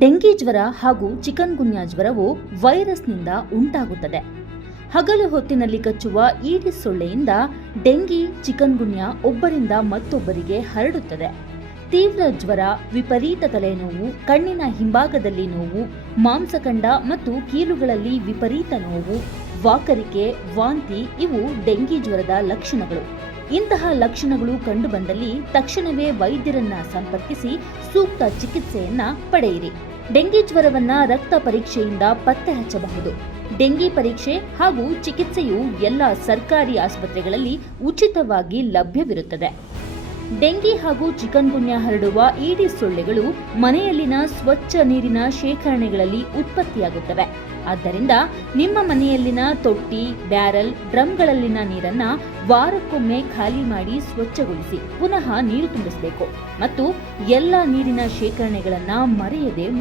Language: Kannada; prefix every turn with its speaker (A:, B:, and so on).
A: ಡೆಂಗಿ ಜ್ವರ ಹಾಗೂ ಚಿಕನ್ ಗುನ್ಯಾ ಜ್ವರವು ವೈರಸ್ನಿಂದ ಉಂಟಾಗುತ್ತದೆ ಹಗಲು ಹೊತ್ತಿನಲ್ಲಿ ಕಚ್ಚುವ ಈಡಿಸ್ ಸೊಳ್ಳೆಯಿಂದ ಡೆಂಗಿ ಚಿಕನ್ ಗುನ್ಯಾ ಒಬ್ಬರಿಂದ ಮತ್ತೊಬ್ಬರಿಗೆ ಹರಡುತ್ತದೆ ತೀವ್ರ ಜ್ವರ ವಿಪರೀತ ತಲೆನೋವು ಕಣ್ಣಿನ ಹಿಂಭಾಗದಲ್ಲಿ ನೋವು ಮಾಂಸಖಂಡ ಮತ್ತು ಕೀಲುಗಳಲ್ಲಿ ವಿಪರೀತ ನೋವು ವಾಕರಿಕೆ ವಾಂತಿ ಇವು ಡೆಂಗಿ ಜ್ವರದ ಲಕ್ಷಣಗಳು ಇಂತಹ ಲಕ್ಷಣಗಳು ಕಂಡುಬಂದಲ್ಲಿ ತಕ್ಷಣವೇ ವೈದ್ಯರನ್ನ ಸಂಪರ್ಕಿಸಿ ಸೂಕ್ತ ಚಿಕಿತ್ಸೆಯನ್ನ ಪಡೆಯಿರಿ ಡೆಂಗಿ ಜ್ವರವನ್ನ ರಕ್ತ ಪರೀಕ್ಷೆಯಿಂದ ಪತ್ತೆ ಹಚ್ಚಬಹುದು ಡೆಂಗಿ ಪರೀಕ್ಷೆ ಹಾಗೂ ಚಿಕಿತ್ಸೆಯು ಎಲ್ಲ ಸರ್ಕಾರಿ ಆಸ್ಪತ್ರೆಗಳಲ್ಲಿ ಉಚಿತವಾಗಿ ಲಭ್ಯವಿರುತ್ತದೆ ಡೆಂಗಿ ಹಾಗೂ ಚಿಕನ್ ಗುಣ್ಯ ಹರಡುವ ಈಡಿ ಸೊಳ್ಳೆಗಳು ಮನೆಯಲ್ಲಿನ ಸ್ವಚ್ಛ ನೀರಿನ ಶೇಖರಣೆಗಳಲ್ಲಿ ಉತ್ಪತ್ತಿಯಾಗುತ್ತವೆ ಆದ್ದರಿಂದ ನಿಮ್ಮ ಮನೆಯಲ್ಲಿನ ತೊಟ್ಟಿ ಬ್ಯಾರಲ್ ಡ್ರಮ್ಗಳಲ್ಲಿನ ನೀರನ್ನ ವಾರಕ್ಕೊಮ್ಮೆ ಖಾಲಿ ಮಾಡಿ ಸ್ವಚ್ಛಗೊಳಿಸಿ ಪುನಃ ನೀರು ತುಂಬಿಸಬೇಕು ಮತ್ತು ಎಲ್ಲ ನೀರಿನ ಶೇಖರಣೆಗಳನ್ನ ಮರೆಯದೆ